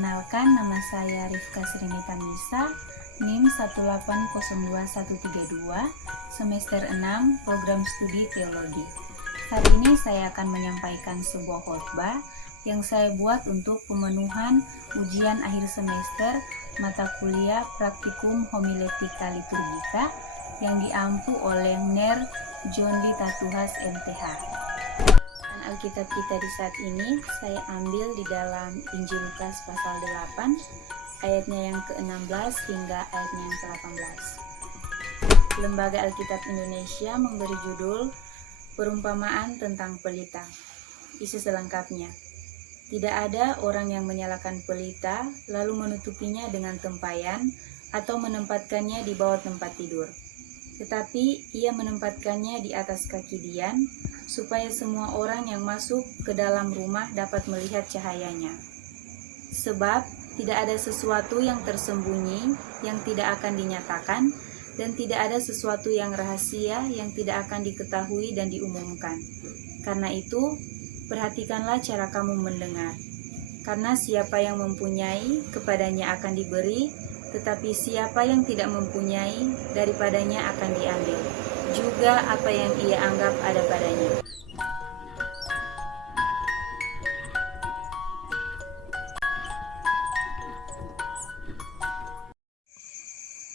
Perkenalkan, nama saya Rifka Srini Tanisa, NIM 1802132, semester 6, program studi teologi. Saat ini saya akan menyampaikan sebuah khotbah yang saya buat untuk pemenuhan ujian akhir semester mata kuliah Praktikum Homiletika Liturgika yang diampu oleh NER John Lee Tatuhas MTH. Alkitab kita di saat ini saya ambil di dalam Injil Lukas pasal 8 ayatnya yang ke-16 hingga ayatnya yang ke-18. Lembaga Alkitab Indonesia memberi judul Perumpamaan tentang Pelita. Isi selengkapnya. Tidak ada orang yang menyalakan pelita lalu menutupinya dengan tempayan atau menempatkannya di bawah tempat tidur. Tetapi ia menempatkannya di atas kaki dian, supaya semua orang yang masuk ke dalam rumah dapat melihat cahayanya. Sebab tidak ada sesuatu yang tersembunyi yang tidak akan dinyatakan, dan tidak ada sesuatu yang rahasia yang tidak akan diketahui dan diumumkan. Karena itu, perhatikanlah cara kamu mendengar. Karena siapa yang mempunyai, kepadanya akan diberi, tetapi siapa yang tidak mempunyai, daripadanya akan diambil. Juga apa yang ia anggap ada padanya.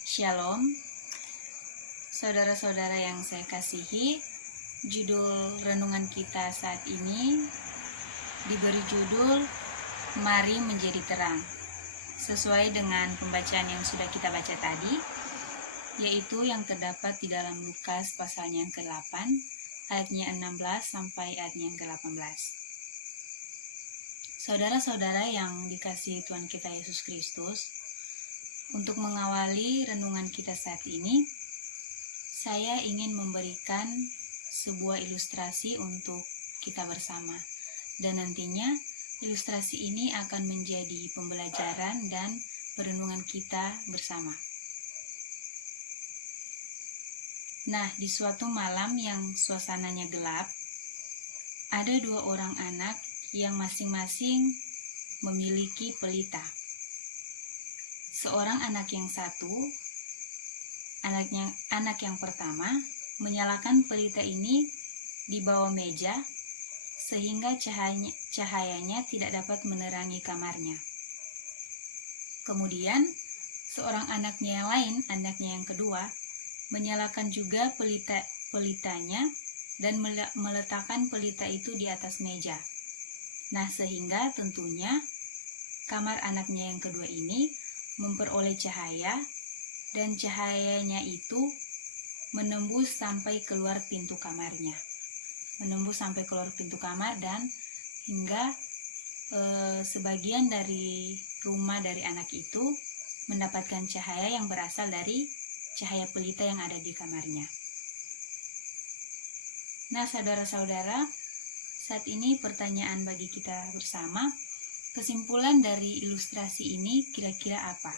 Shalom, saudara-saudara yang saya kasihi. Judul renungan kita saat ini diberi judul Mari Menjadi Terang, sesuai dengan pembacaan yang sudah kita baca tadi, yaitu yang terdapat di dalam Lukas pasalnya yang ke-8 ayatnya 16 sampai ayatnya yang ke-18. Saudara-saudara yang dikasihi Tuhan kita Yesus Kristus, untuk mengawali renungan kita saat ini, saya ingin memberikan sebuah ilustrasi untuk kita bersama, dan nantinya ilustrasi ini akan menjadi pembelajaran dan perenungan kita bersama. Nah, di suatu malam yang suasananya gelap, ada dua orang anak yang masing-masing memiliki pelita. Seorang anak yang satu, anak yang pertama, menyalakan pelita ini di bawah meja sehingga cahayanya tidak dapat menerangi kamarnya. Kemudian, seorang anaknya yang lain, anaknya yang kedua, menyalakan juga pelitanya dan meletakkan pelita itu di atas meja. Nah, sehingga tentunya kamar anaknya yang kedua ini memperoleh cahaya, dan cahayanya itu menembus sampai keluar pintu kamarnya. Menembus sampai keluar pintu kamar dan hingga sebagian dari rumah dari anak itu mendapatkan cahaya yang berasal dari cahaya pelita yang ada di kamarnya. Nah, saudara-saudara, saat ini pertanyaan bagi kita bersama, kesimpulan dari ilustrasi ini kira-kira apa?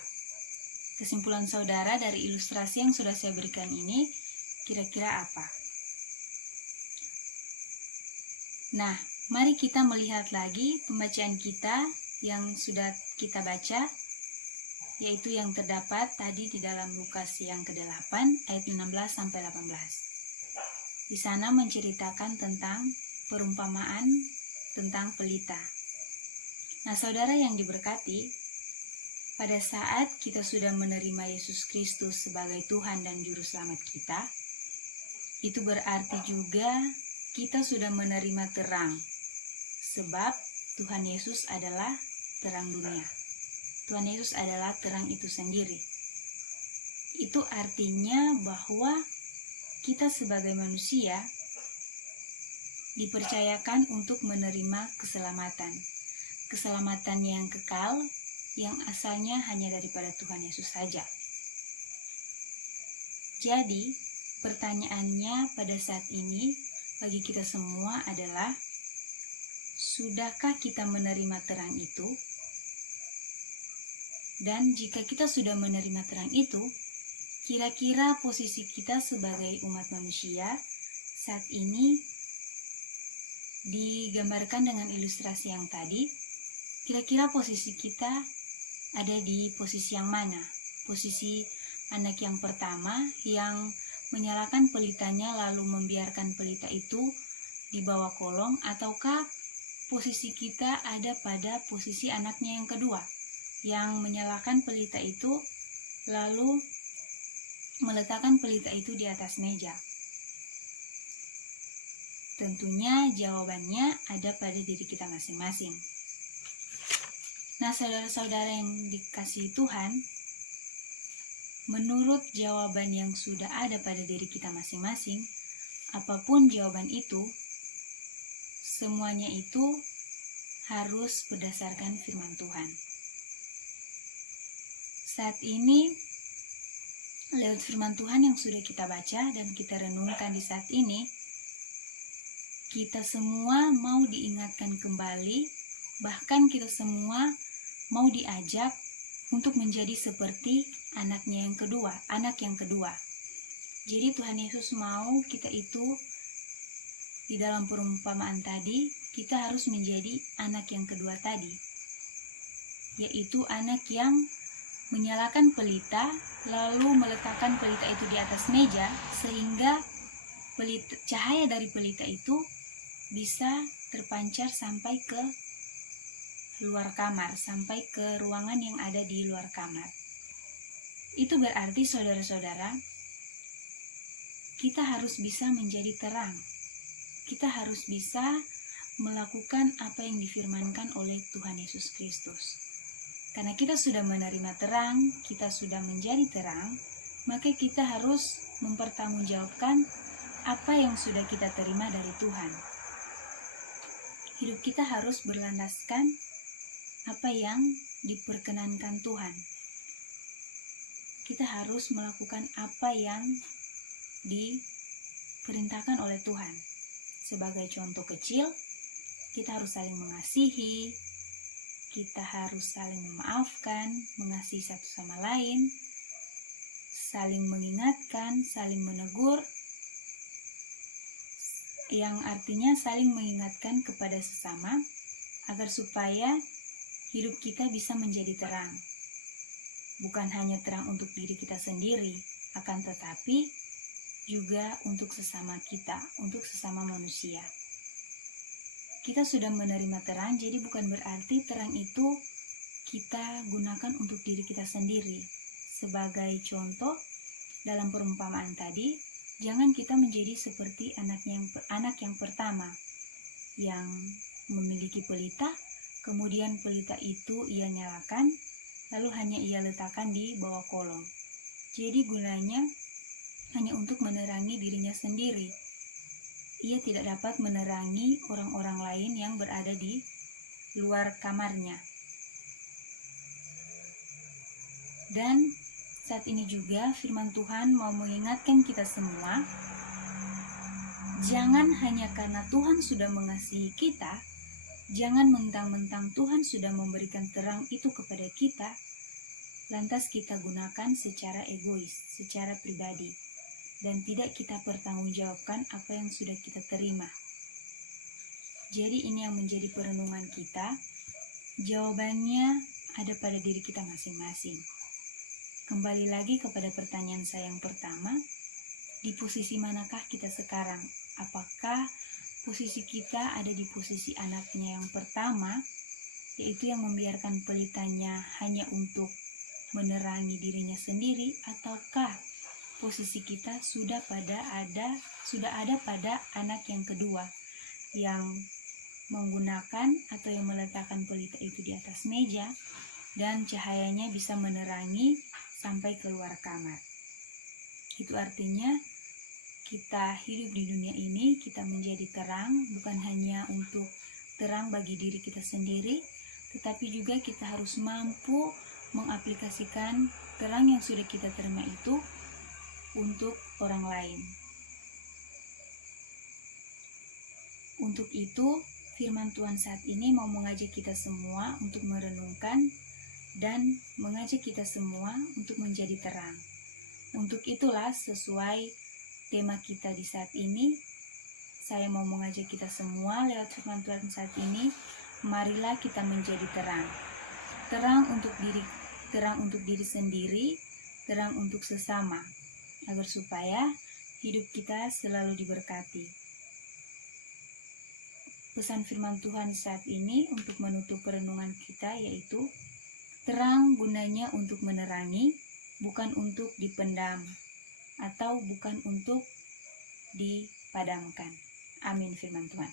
Kesimpulan saudara dari ilustrasi yang sudah saya berikan ini kira-kira apa? Nah, mari kita melihat lagi pembacaan kita yang sudah kita baca, yaitu yang terdapat tadi di dalam Lukas yang ke-8 ayat 16 sampai 18. Di sana menceritakan tentang perumpamaan tentang pelita. Nah, saudara yang diberkati, pada saat kita sudah menerima Yesus Kristus sebagai Tuhan dan Juru Selamat kita, itu berarti juga kita sudah menerima terang, sebab Tuhan Yesus adalah terang dunia. Tuhan Yesus adalah terang itu sendiri. Itu artinya bahwa kita sebagai manusia dipercayakan untuk menerima keselamatan. Keselamatan yang kekal, yang asalnya hanya daripada Tuhan Yesus saja. Jadi, pertanyaannya pada saat ini bagi kita semua adalah, sudahkah kita menerima terang itu? Dan jika kita sudah menerima terang itu, kira-kira posisi kita sebagai umat manusia saat ini digambarkan dengan ilustrasi yang tadi, kira-kira posisi kita ada di posisi yang mana? Posisi anak yang pertama yang menyalakan pelitanya lalu membiarkan pelita itu di bawah kolong, ataukah posisi kita ada pada posisi anaknya yang kedua yang menyalakan pelita itu lalu meletakkan pelita itu di atas meja? Tentunya jawabannya ada pada diri kita masing-masing. Nah, saudara-saudara yang dikasihi Tuhan, menurut jawaban yang sudah ada pada diri kita masing-masing, apapun jawaban itu, semuanya itu harus berdasarkan firman Tuhan. Saat ini, lewat firman Tuhan yang sudah kita baca dan kita renungkan di saat ini, kita semua mau diingatkan kembali, bahkan kita semua mau diajak untuk menjadi seperti anaknya yang kedua, anak yang kedua. Jadi Tuhan Yesus mau kita itu di dalam perumpamaan tadi, kita harus menjadi anak yang kedua tadi, yaitu anak yang menyalakan pelita, lalu meletakkan pelita itu di atas meja, sehingga cahaya dari pelita itu bisa terpancar sampai ke luar kamar, sampai ke ruangan yang ada di luar kamar. Itu berarti saudara-saudara, kita harus bisa menjadi terang. Kita harus bisa melakukan apa yang difirmankan oleh Tuhan Yesus Kristus. Karena kita sudah menerima terang, kita sudah menjadi terang, maka kita harus mempertanggungjawabkan apa yang sudah kita terima dari Tuhan. Hidup kita harus berlandaskan apa yang diperkenankan Tuhan. Kita harus melakukan apa yang diperintahkan oleh Tuhan. Sebagai contoh kecil, kita harus saling mengasihi, kita harus saling memaafkan, mengasihi satu sama lain, saling mengingatkan, saling menegur, yang artinya saling mengingatkan kepada sesama, agar supaya hidup kita bisa menjadi terang. Bukan hanya terang untuk diri kita sendiri, akan tetapi juga untuk sesama kita, untuk sesama manusia. Kita sudah menerima terang, jadi bukan berarti terang itu kita gunakan untuk diri kita sendiri. Sebagai contoh, dalam perumpamaan tadi, jangan kita menjadi seperti anak yang pertama, yang memiliki pelita, kemudian pelita itu ia nyalakan, lalu hanya ia letakkan di bawah kolong. Jadi gunanya hanya untuk menerangi dirinya sendiri. Ia tidak dapat menerangi orang-orang lain yang berada di luar kamarnya. Dan saat ini juga firman Tuhan mau mengingatkan kita semua, jangan hanya karena Tuhan sudah mengasihi kita, jangan mentang-mentang Tuhan sudah memberikan terang itu kepada kita, lantas kita gunakan secara egois, secara pribadi, dan tidak kita pertanggungjawabkan apa yang sudah kita terima. Jadi ini yang menjadi perenungan kita, jawabannya ada pada diri kita masing-masing. Kembali lagi kepada pertanyaan saya yang pertama, di posisi manakah kita sekarang? Apakah posisi kita ada di posisi anaknya yang pertama, yaitu yang membiarkan pelitanya hanya untuk menerangi dirinya sendiri, ataukah posisi kita sudah ada pada anak yang kedua, yang menggunakan atau yang meletakkan pelita itu di atas meja dan cahayanya bisa menerangi sampai keluar kamar. Itu artinya kita hidup di dunia ini, kita menjadi terang, bukan hanya untuk terang bagi diri kita sendiri, tetapi juga kita harus mampu mengaplikasikan terang yang sudah kita terima itu untuk orang lain. Untuk itu, firman Tuhan saat ini mau mengajak kita semua untuk merenungkan dan mengajak kita semua untuk menjadi terang. Untuk itulah, sesuai tema kita di saat ini, saya mau mengajak kita semua lewat firman Tuhan saat ini, marilah kita menjadi terang. Terang untuk diri terang untuk diri sendiri, terang untuk sesama, agar supaya hidup kita selalu diberkati. Pesan firman Tuhan saat ini untuk menutup renungan kita yaitu, terang gunanya untuk menerangi, bukan untuk dipendam, atau bukan untuk dipadamkan. Amin firman Tuhan.